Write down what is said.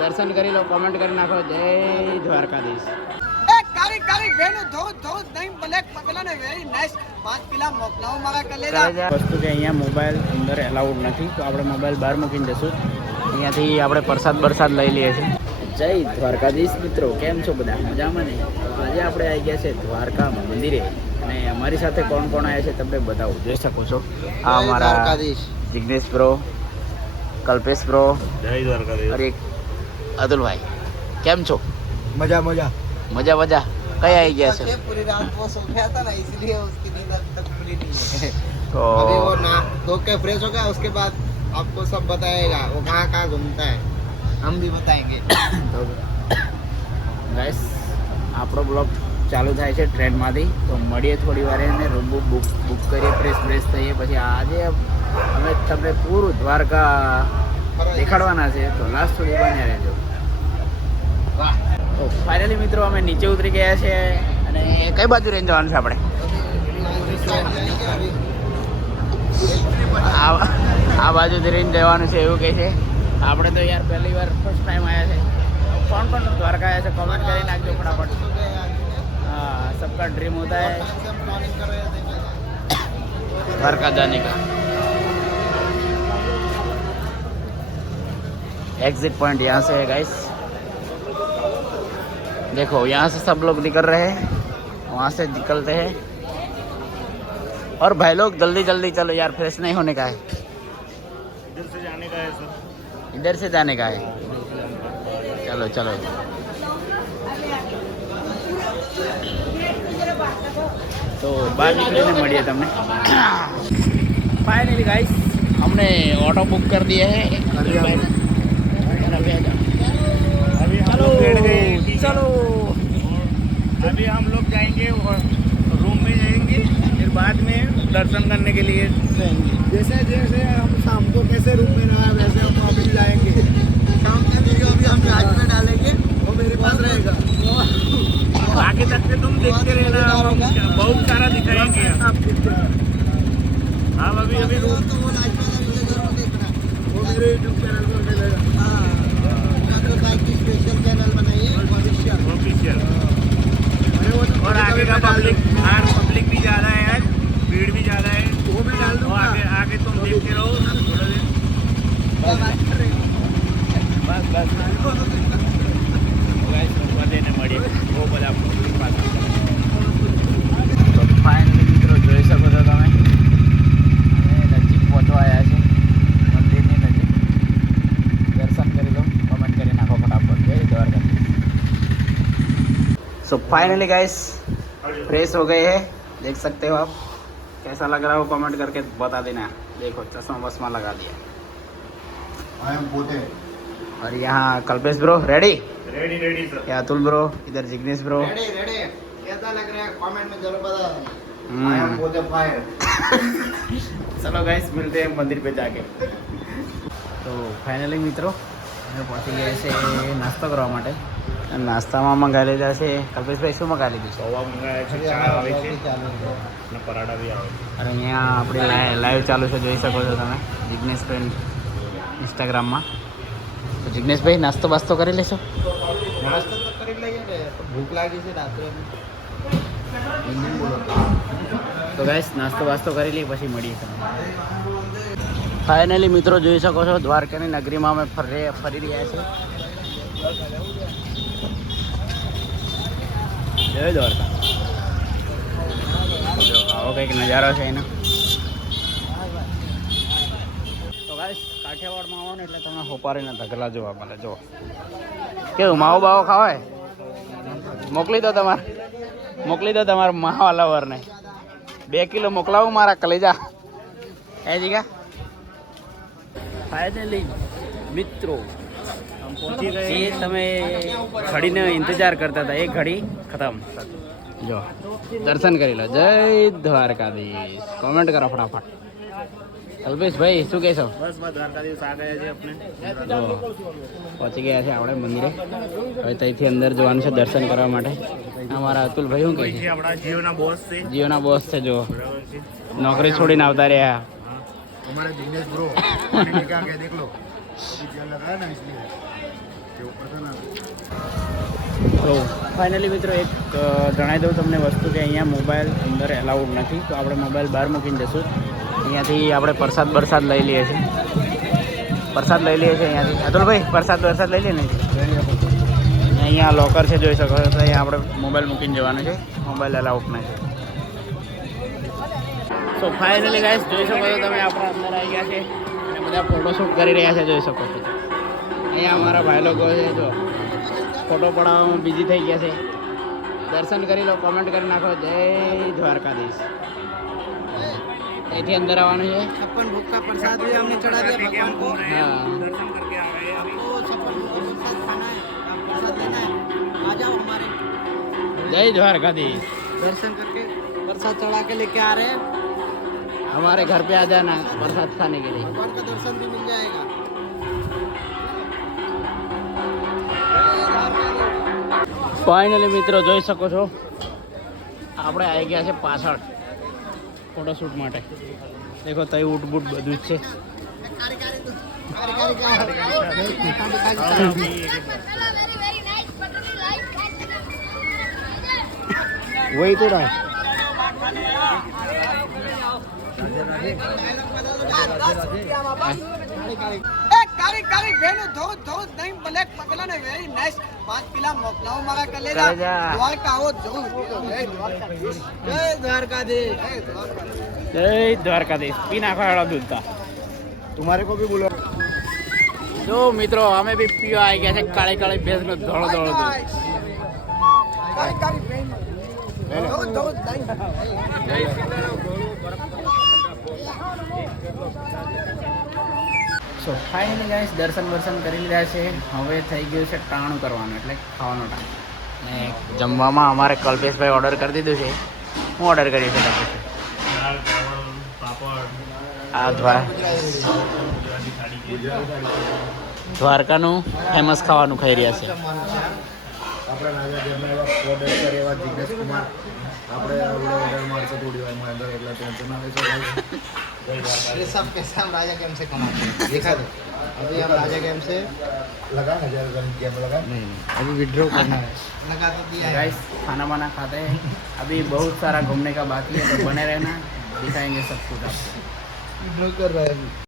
દર્શન કરી લો, કોમેન્ટ કરી નાખો. જય દ્વારકાધીશ. વસ્તુ કે અહીંયા મોબાઈલ અંદર એલાઉડ નથી, તો આપણે મોબાઈલ બહાર મૂકીને જશું. અહીંયાથી આપણે પ્રસાદ લઈ લઈએ છીએ. જય દ્વારકાધીશ મિત્રો, કેમ છો બધા? મજામાં ને? આજે આપણે આવી ગયા છે દ્વારકા મંદિરે, અને અમારી સાથે કોણ કોણ આવ્યા છે તમને બતાવું. જોઈ શકો છો, આ અમારા જિગ્નેશ બ્રો, કલ્પેશ બ્રો, જય દ્વારકાધીશ, અરે અતુલભાઈ. કેમ છો? मजा मजा મજા મજા. કઈ આવી ગયા છે? पूरी रात वो सो गया था ना, इसलिए उसकी नींद अभी तक पूरी नहीं है। તો अभी वो ना धो के फ्रेश हो गया, उसके बाद आपको सब बताएगा वो कहाँ कहाँ घूमता है, हम भी बताएंगे। ગાઈસ, આપણો બ્લોગ ચાલુ થાય છે ટ્રેનમાંથી. તો મળીએ થોડી વાર, એને રૂમ બુક કરીએ, ફ્રેશ થઈએ. પછી આજે અમે તમને પૂરું દ્વારકા દેખાડવાના છે, તો લાસ્ટ સુધી બન્યા રહેજો. વાહ! તો ફાઇનલી મિત્રો અમે નીચે ઉતરી ગયા છે, અને કઈ બાજુ રહીને જવાનું છે આપણે? આ બાજુથી રહીને જવાનું છે એવું કહે છે. આપણે તો યાર પહેલી વાર ફર્સ્ટ ટાઈમ આવ્યા છે. कौन कौन द्वारका आया है कमेंट करें नाखो फटाफट. हाँ, सबका ड्रीम होता है द्वारका जाने का. एग्जिट पॉइंट यहाँ से है गाइस. देखो यहाँ से सब लोग निकल रहे हैं, वहाँ से निकलते हैं. और भाई लोग जल्दी जल्दी चलो यार, फ्रेश नहीं होने का है. इधर से जाने का है सर, इधर से जाने का है. चलो चलो. तो बाहर निकलने મળીએ તમને. फाइनली गाइस, हमने ऑटो बुक कर दिए हैं. अभी हम चलो लोग बैठ गए. चलो. अभी हम लोग जाएंगे और रूम में जाएंगे, फिर बाद में दर्शन करने के लिए जाएंगे. जैसे जैसे हम शाम को कैसे रूम में रहा वैसे हम अभी जाएंगे. शाम का वीडियो अभी हम रात में डालेंगे, वो मेरे पास रहेगा. आगे तक के तुम देखते रहना, हम बहुत सारा दिखाएंगे. हम अभी रूम तो वो लाइव वाला वीडियो जरूर देखना। वो मेरे यूट्यूब चैनल पर मिलेगा. हाँ, बाइक की स्पेशल चैनल बनाइए ऑफिशियल. और आगे का पब्लिक भी ज़्यादा है, आज भीड़ भी ज़्यादा है, वो भी डाल दो. आगे आगे तुम देखते रहो थोड़ा देर. बस बस બધાને મળીએ બહુ બધા પબ્લિક પાસે. તો ફાઇનલી મિત્રો જોઈ શકો છો તમે, નજીક પહોંચવા આવ્યા છે મંદિરની નજીક. દર્શન કરી લો, કમેન્ટ કરી નાખો ફટાફટ. જય Dwarkadhish. So finally guys, fresh हो गए हैं, देख सकते हो आप. कैसा लग रहा हो कमेंट करके बता देना. देखो चश्मा वस्मा लगा दिया. और यहाँ Kalpesh bro ready ready sir. क्या अतुल ब्रो, इधर जिग्नेश ब्रो. रेडी रेडी कैसा लग रहा है कमेंट में जरूर बता देना. चलो गाइस, मिलते हैं मंदिर पे जाके. તો ફાઇનલી મિત્રો અમે પહોંચી ગયા છે નાસ્તો કરવા માટે. નાસ્તામાં મંગાવી લીધા છે. કલ્પેશભાઈ શું મંગાવી લીધું છે? પૌવા મંગાવ્યા છે, ચા આવે છે અને પરાઠા બી આવે છે. અને અહીંયા આપણી લાઈવ ચાલુ છે, જોઈ શકો છો તમે જિગ્નેશભાઈ ઇન્સ્ટાગ્રામમાં. તો જિગ્નેશભાઈ નાસ્તો બાસ્તો કરી લેશો? નાસ્તો તો કરી લઈએ ને, ભૂખ લાગી છે રાત્રે. તો ગાઈસ, નાસ્તો બાસ્તો કરી લઈએ, પછી મળીએ તમે. ફાઇનલી મિત્રો જોઈ શકો છો, દ્વારકાની નગરીમાં અમે ફરી રહ્યા છીએ. જય દ્વારકા. જો આવો કંઈક નજારો છે એનો. તો ગાઈસ, કાઠિયાવાડમાં આવો ને એટલે તમે હોપારીના ઢગલા જોવા મળે. જો કેવું માવો બાવો ખાવાય. મોકલી દો તમારા માવાલા વરને. 2 કિલો મોકલાવું મારા કલેજા. એ જીગા. ફાઇનલી મિત્રો, જે તમે ઘડીનો ઇંતજાર કરતા હતા એ ઘડી ખતમ. જો દર્શન કરી લો. જય દ્વારકાધીશ. કોમેન્ટ કરો ફટાફટ. કલ્પેશભાઈ શું કહેશો? બસ દ્વારકાધીશ આ ગયા છે આપણે. જો પહોંચી ગયા છે આપણે મંદિરે. હવે ત્યાંથી અંદર જવાનું છે દર્શન કરવા માટે. અમારા અતુલભાઈ શું કહે છે? આપણા જીઓના બોસ છે. જીઓના બોસ છે. જો નોકરી છોડીને આવતા રહ્યા. हमारे जिग्नेश ब्रो क्या देख लो, अभी जेल लगा है ना इसलिए. તો ફાઇનલી મિત્રો એક જણાવી દઉં તમને વસ્તુ કે અહીંયા મોબાઈલ અંદર એલાઉડ નથી, તો આપણે મોબાઈલ બહાર મૂકીને જશું. અહીંયાથી આપણે પ્રસાદ લઈ લઈએ છીએ. અહીંયાથી અતુલભાઈ પ્રસાદ લઈ લઈએ ને. અહીંયા લોકર છે, જોઈ શકો છો. તો અહીંયા આપણે મોબાઈલ મૂકીને જવાનું છે, મોબાઈલ એલાઉડ નથી. સો ફાઇનલી ગાઈસ જોઈ શકો છો તમે, આપણે અંદર આવી ગયા છે અને બધા ફોટોશૂટ કરી રહ્યા છે, જોઈ શકો છો. અહીંયા અમારા ભાઈ લોકો છે, જો ફોટો પડાવવામાં બિઝી થઈ ગયા છે. દર્શન કરી લો, કોમેન્ટ કરી નાખો, જય દ્વારકાધીશ. અહીંથી અંદર આવવાનું છે. छप्पन भोग का प्रसाद भी हमने चढ़ा दिया भगवान को। હા, दर्शन करके आ गए। आपको छप्पन भोग का प्रसाद खाना है, आप प्रसाद लेना है, आ जाओ हमारे। જય દ્વારકાધીશ. दर्शन करके प्रसाद चढ़ा के लेके आ रहे हैं। हमारे घर पे आ जाना प्रसाद खाने के लिए. भगवान का दर्शन भी मिल जाएगा। ફાઇનલી મિત્રો જોઈ શકો છો, આપણે આવી ગયા છે પાછળ ફોટોશૂટ માટે. દેખો તઈ ઉટ બૂટ બધું જ છે. વહી તો ના કારી બેનો ધો નહીં બ્લેક પેલા ને વેરી નાઈસ 5 કિલો મોકલાવો મારા કલેજા. દ્વારકા આવો જરૂર. જય દ્વારકાધીશ. જય દ્વારકાધીશ. પી નાખો હેડો દૂધ તા. तुम्हारे को भी बोलो। જો મિત્રો અમે બી પીવા આવી ગયા છે કાળી ભેંસનો ધોળો દૂધ. કારી બેન ધો નહીં. સો ફાઇનલી ગાઈસ દર્શન કરી લીધા છે. હવે થઈ ગયું છે ટાણું કરવાનું, એટલે ખાવાનો ટાઈમ. ને જમવામાં અમારે કલ્પેશભાઈ ઓર્ડર કરી દીધું છે. હું ઓર્ડર કર્યું છે કલ્પેશભાઈ? આ દ્વારકાનું ફેમસ ખાવાનું ખાઈ રહ્યા છે. આપણે રાજા ઘરના એવા પ્રોડક્ટર એવા જિગ્નેશ કુમાર આપણે ઓર્ડર મારશે થોડી વારમાં અંદર, એટલે ટેન્શન આવે છે. ये सब कैसे हम राजा गेम से कमाते हैं, देखा दो। अभी हम राजा गेम से लगा 1000 गेम लगा नहीं, अभी विड्रॉ करना है, लगा तो दिया है। गाइस खाना वाना खाते हैं, अभी बहुत सारा घूमने का बाकी है, तो बने रहना, दिखाएंगे सब कुछ आपको. विड्रॉ कर रहे हैं।